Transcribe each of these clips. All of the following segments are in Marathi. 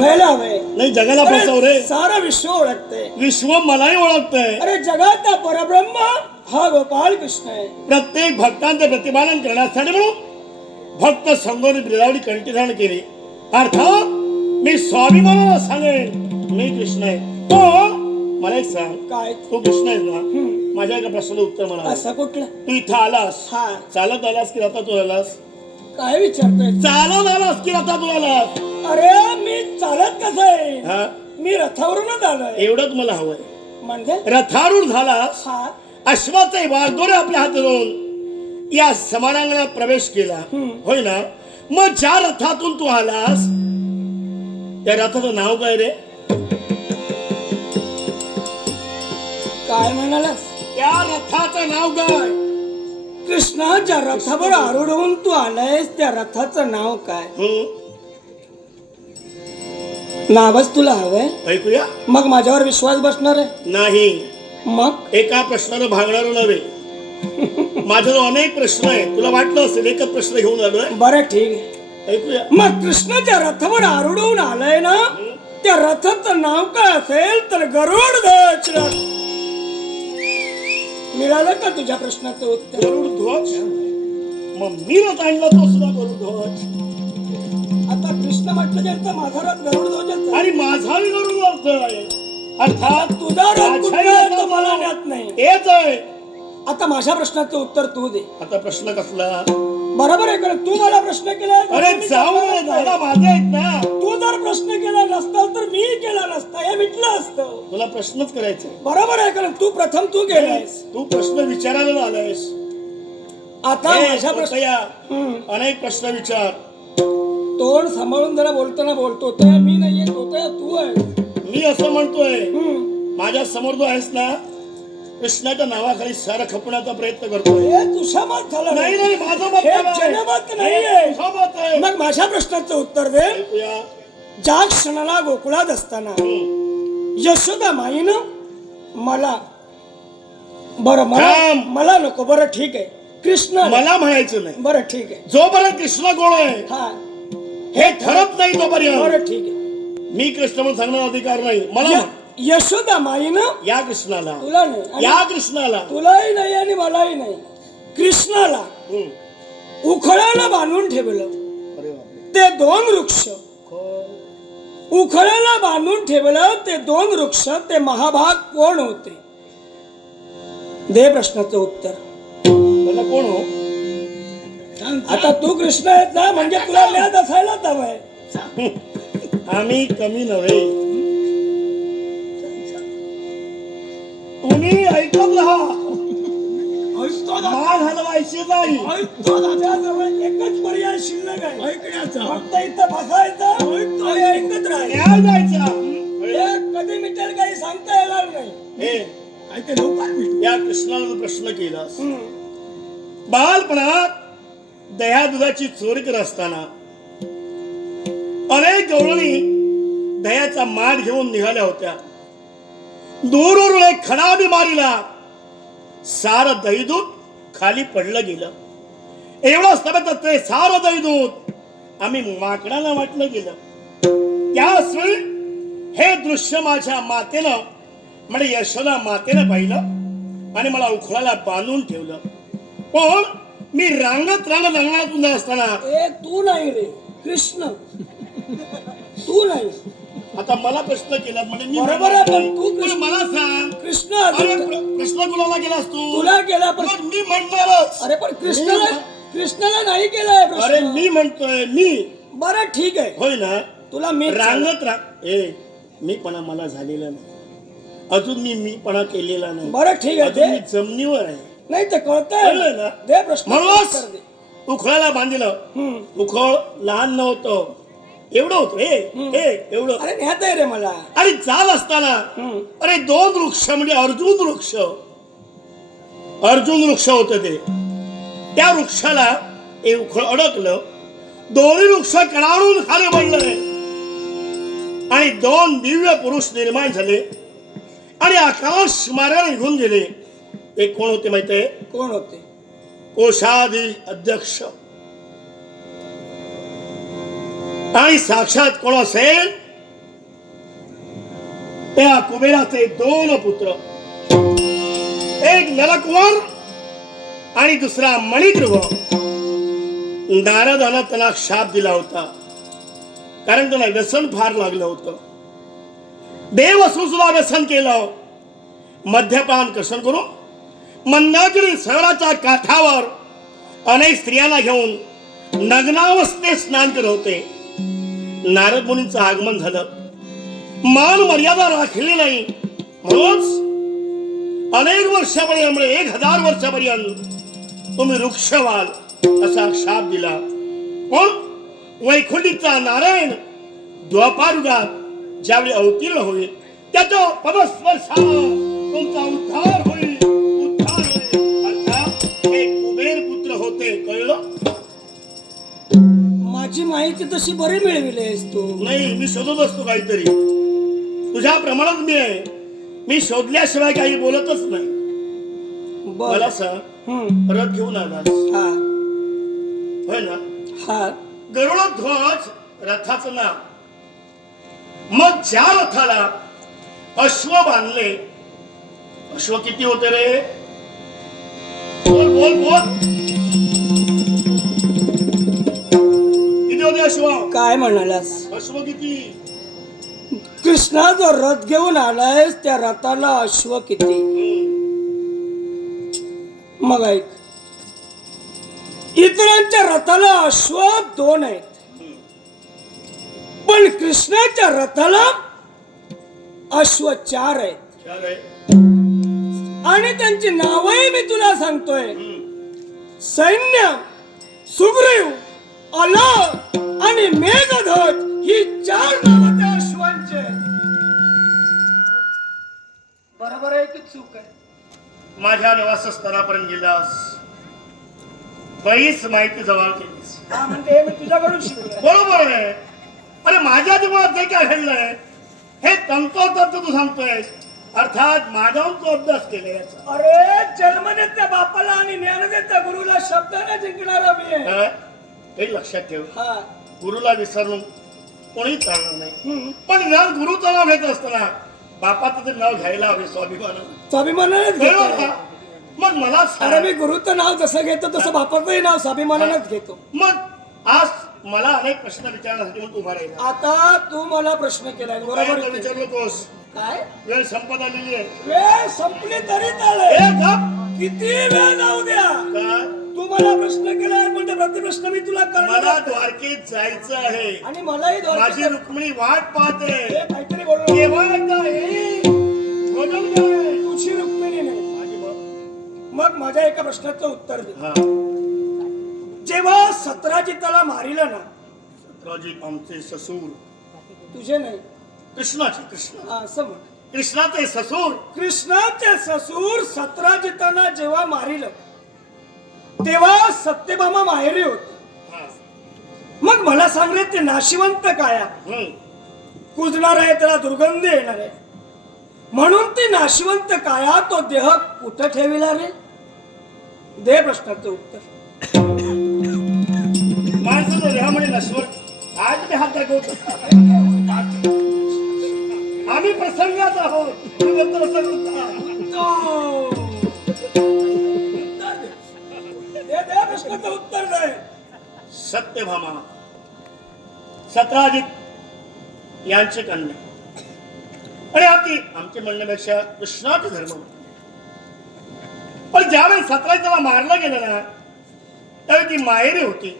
व्हायला हवे नाही जगाला फसव रे. सारं विश्व ओळखते. विश्व मलाही ओळखतंय. अरे जगाचा परब्रह्म हा गोपाल कृष्ण आहे. प्रत्येक भक्तांचे प्रतिपादन करण्यासाठी म्हणून भक्त संगोनी ब्रिलावडी कंठीधारण केली. अर्थात मी स्वाभिमानाला सांगेन मी कृष्ण आहे. तो मला एक सांग, काय तू कृष्ण आहेस ना? माझ्या एका प्रश्नाचं उत्तर मला. असं कुठलं? तू इथं आलास, हा. चालत आलास की रथातून आलास? काय विचारतोय? चालत आलास की रथातून आलास? अरे मी चालत कसं आहे? हा, मी रथावरूनच आलोय. एवढंच मला हवंय. म्हणजे रथारूढ झालास, हा अश्वाचे वारदोरे आपल्या हात धरून या समारंगात प्रवेश केला, होय ना? मग ज्या रथातून तू आलास त्या रथाचं नाव काय रे? काय म्हणालास? त्या रथाचं नाव काय? कृष्णा, ज्या रथावर आरूढ होऊन तू आलायस त्या रथाचं नाव काय? नावच तुला हवंय? ऐकूया. मग माझ्यावर विश्वास बसणार आहे? नाही. मग एका प्रश्नानं भागणार नव्हे. माझ्याजवळ अनेक प्रश्न आहेत. तुला वाटलं असेल एकच प्रश्न घेऊन आलोय. बरं ठीक आहे. ऐकूया. मग कृष्ण ज्या रथावर आरूढ होऊन आलाय ना त्या रथाचं नाव काय असेल तर गरुड ध्वज रथ. मिळालं का तुझ्या प्रश्नाचं उत्तर? गरुड ध्वज. मग मी रथ आणला तो सुद्धा गरुड ध्वज. आता कृष्ण म्हटलं तर माझा रथ गरुड ध्वजाचा आणि माझाही गरुड ध्वज आहे. अर्थात तुझा रथ कुठला आहे तो मला ज्ञात नाही. हेच आहे. आता माझ्या प्रश्नाचं उत्तर तू दे. आता प्रश्न कसला? बरोबर आहे का? तू मला प्रश्न केला. अरे जाऊ दे, दादा माझे आहेत ना. तू जर प्रश्न केला नसता तर मी केला नसता, हे मिटलं असतं. तुला प्रश्नच करायचे. बरोबर आहे का? तू प्रथम तू गेलायस. तू प्रश्न विचारायला आलायस. आता माझ्या प्रश्न अनेक प्रश्न विचार. तोंड सांभाळून जरा बोलताना बोलतो ते मी नाहीये, होतोय तू आहे. मी असं म्हणतोय, माझ्या समोर तू आहेस ना, कृष्णाच्या नावाखाली सारं खपण्याचा प्रयत्न करतोय. हे तुझं मत झालं. नाही नाही, माझं मत हे आहे. जनमत नाहीये. तुझं मत आहे. मग माझ्या प्रश्नाचं उत्तर दे. ऐकूया. ज्या क्षणाला गोकुळात असताना यशोदा माईनं मला बरं मला नको, बरं ठीक आहे कृष्ण मला म्हणायचं नाही. बरं ठीक आहे. जोपर्यंत कृष्ण गोळ आहे हा हे ठरत नाही तोपर्यंत बरं ठीक आहे. मी कृष्ण म्हणून सांगण्याचा अधिकार नाही. मला यशोदा माईनं या कृष्णाला, तुला नाही, या कृष्णाला, तुलाही नाही आणि मलाही नाही, कृष्णाला उखळाला बांधून ठेवलं. ते दोन वृक्ष उखळाला बांधून ठेवलं. ते दोन वृक्ष ते महाभाग कोण होते? दे प्रश्नाचं उत्तर. त्याला कोण हो? आता तू कृष्ण आहेस ना, म्हणजे तुला ज्ञात असायलाच हवंय. आम्ही कमी नव्हे. तुम्ही ऐकत राहा. मान हलवायची नाही. तुझ्याजवळ एकच पर्याय शिल्लक आहे, ऐकण्याचा. फक्त इथं बसायचं आणि ऐकत राहायचं. न्याय द्यायचा. हे कधी मिटेल काही सांगता येणार नाही. हे या कृष्णाला तू प्रश्न केलास. बालपणात दह्या दुधाची चोरी करत असताना अनेक गवळणी दह्याचा माठ घेऊन निघाल्या होत्या. दूरवरून एक खडा बिमारीला सारं दही दूध खाली पडलं गेलं. एवढं असताना ते सारं दही दूध आम्ही माकडाला वाटलं गेलं. त्याच वेळी हे दृश्य माझ्या मातेनं म्हणजे यशोदा मातेनं पाहिलं आणि मला उखळाला बांधून ठेवलं. पण मी रांगत अंगणातून असताना तू नाही रे कृष्ण, तू नाही. आता मला प्रश्न केला म्हणजे मी बरोबर आहे, पण तू मला सांग कृष्ण. अरे प्रश्न कुणाला केलास तू? तुला केला, पण मी म्हणणारच. अरे पण कृष्णाला नाही केलाय प्रश्न. अरे मी म्हणतोय मी. बरं ठीक आहे, होय ना. तुला मी रांगत मीपणा मला झालेला नाही अजून. मीपणा केलेला नाही. बरं ठीक आहे, मी जमिनीवर आहे. नाही तर कळतंय. दे प्रश्न. म्हणूनच उखळाला बांधिलं. उखळ लहान नव्हतं, एवढं होतं. एवढं. अरे न्यात आहे रे मला. आणि चाल असताना अरे दोन वृक्ष म्हणजे अर्जुन वृक्ष होते ते. त्या वृक्षाला हे उखळ अडकलं. दोन्ही वृक्ष कडाडून खाली पडले आणि दोन दिव्य पुरुष निर्माण झाले आणि आकाश मार्गाने निघून गेले. ते कोण होते माहितीये? कोण होते? कोषाधी अध्यक्ष. आणि साक्षात कोण असेल त्या कुबेराचे 2 पुत्र, एक नलकुवर आणि दुसरा मणिग्रीव. नारदानं त्यांना शाप दिला होता, कारण त्यांना व्यसन फार लागलं होतं. देव असून सुद्धा व्यसन केलं. मद्यपान कसन करून मंदाकिनी सरोवराच्या काठावर अनेक स्त्रियांना घेऊन नग्नावस्थेत स्नान करत होते. नारद मुनींचं आगमन झालं. मान मर्यादा राखली नाही, म्हणूनच अनेक वर्षापर्यंत, 1000 वर्षापर्यंत तुम्ही वृक्ष व्हाल असा शाप दिला. पण वैकुंठीचा नारायण द्वापारयुगात ज्यावेळी अवतीर्ण होईल, त्याच्या पदस्पर्शाने तुमचा उद्धार होईल, उद्धार होईल. अर्थात हे कुबेर पुत्र होते. कळलं? माझी माहिती तशी बरी मिळविलीस तू. नाही, मी शोधत असतो काहीतरी. तुझ्या प्रमाणात मी आहे. मी शोधल्याशिवाय काही बोलतच नाही. बर. मला सांग, रथ घेऊन आलास हा होय ना? हा गरुडध्वज रथाचं नाव. मग ज्या रथाला अश्व बांधले, अश्व किती होते रे? बोल बोल बोल. किती होते अश्व? काय म्हणालास? अश्व किती? कृष्णा जो रथ घेऊन आलायस त्या रथाला अश्व किती? मग ऐक, इतरांच्या रथाला अश्व 2 आहेत, पण कृष्णाच्या रथाला अश्व 4 आहेत. चार आहे. आणि त्यांची नावही मी तुला सांगतोय. सैन्य, सुग्रीव, अल आणि मेघध्वज ही 4 नावं त्या अश्वांचे. बरोबर आहे की चूक आहे? माझ्या निवासस्थानापर्यंत गेलास, बरीच माहिती जवळ केलीस. हा, म्हणजे मी तुझ्याकडून शिकलो. बरोबर आहे. अरे माझ्या जीवनात जे काय घडलंय हे तंतोतंत तू सांगतोय. अर्थात माझ्याहून तू अभ्यास केलाय याचा. अरे जन्मनेत्या बापाला आणि ज्ञानदेत्या गुरुला शब्दाने जिंकणारा मी आहे. काय? हे लक्षात ठेव. हा. गुरुला विसरून कोणी चालणार नाही. पण ज्ञान गुरुचं नाव घेत असताना बापाचं ते नाव घ्यायला हवे स्वाभिमानानं. स्वाभिमानानेच कळलं घेतो. का? मग मला सांग. अरे मी गुरुचं नाव जसं घेतो तसं बापाचंही नाव स्वाभिमानानेच घेतो. मग आज मला अनेक प्रश्न विचारण्यासाठी म्हणून उभा राहिला. आता तू मला प्रश्न केलाय, बरोबर काय आहे? विचारलो तोस? काय वेळ संपत आलेली आहे. वेळ संपली तरी ए, चालेल, गप. किती वेळ जाऊ द्या. काय? तू मला प्रश्न केलाय म्हणजे प्रतिप्रश्न मी तुला मला करणार. द्वारकेत जायचं आहे. आणि मलाही माझी रुक्मिणी वाट पाहते. हे काहीतरी बोललो. केव्हा एकदा येईल? बदल काय? तुझी रुक्मिणी नाही. माझी बघ. मग माझ्या एका प्रश्नाचं उत्तर दे. हा. जेव्हा सतराजिताला मारिलं ना, सत्राजित आमचे ससूर. तुझे नाही, कृष्णाचे. कृष्ण. हा, असं म्हण. कृष्णाचे ससूर. कृष्णाचे ससूर सतराजिताना जेव्हा मारिलं तेव्हा सत्यभामा माहेरी होती. हा. मग मला सांग रे, ते नाशिवंत काया कुजणार आहे, त्याला दुर्गंधी येणार आहे, म्हणून ती नाशिवंत काया तो देह कुठं ठेविला रे? दे प्रश्नाचं उत्तर. माणसाचं देह म्हणे नश्वर. आज मी हात दाखवतो. आम्ही प्रसंगात आहोत. तुम्ही प्रसंग दे प्रश्नाचं उत्तर दे. सत्यभामा सत्राजित यांची कन्या. आणि आमचे म्हणण्यापेक्षा कृष्णाचा धर्म. पण ज्यावेळी सत्राजिताला मारलं गेलं ना, त्यावेळी ती माहेरी होती.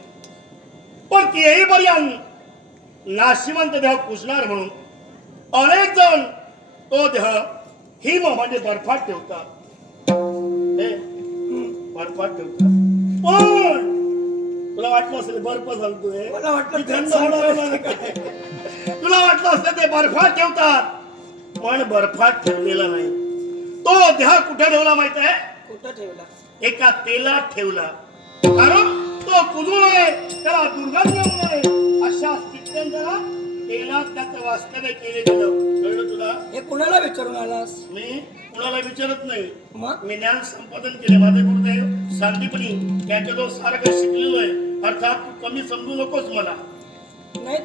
पण तेही पर्यंत नाशिवंत देह कुजणार म्हणून अनेक जण तो देह हिम म्हणजे बर्फात ठेवतात. बर्फात ठेवतात. पण तुला वाटलं असेल बर्फ सांगतोय, मला वाटलं थंड होणार नाही. तुला वाटलं असेल ते बर्फात ठेवतात, पण बर्फात ठेवलेला नाही. तो देह कुठे ठेवला माहित आहे? कुठं ठेवला? एका तेलात ठेवला. कारण तो कुजू नये, त्याला दुर्गंध येऊ नये, अशा स्थितीत त्याला तेलात त्याचं वास्तव्य केले गेलं. कळलं तुला? हे कुणाला विचारून आलास? मी कुणाला विचारत नाही. मग मी ज्ञान संपादन केले. माझे गुरुदेव शांतीपणी त्याच्याजवळ सारं काही शिकलेलो आहे. अर्थात तू कमी समजू नकोस मला. नाही.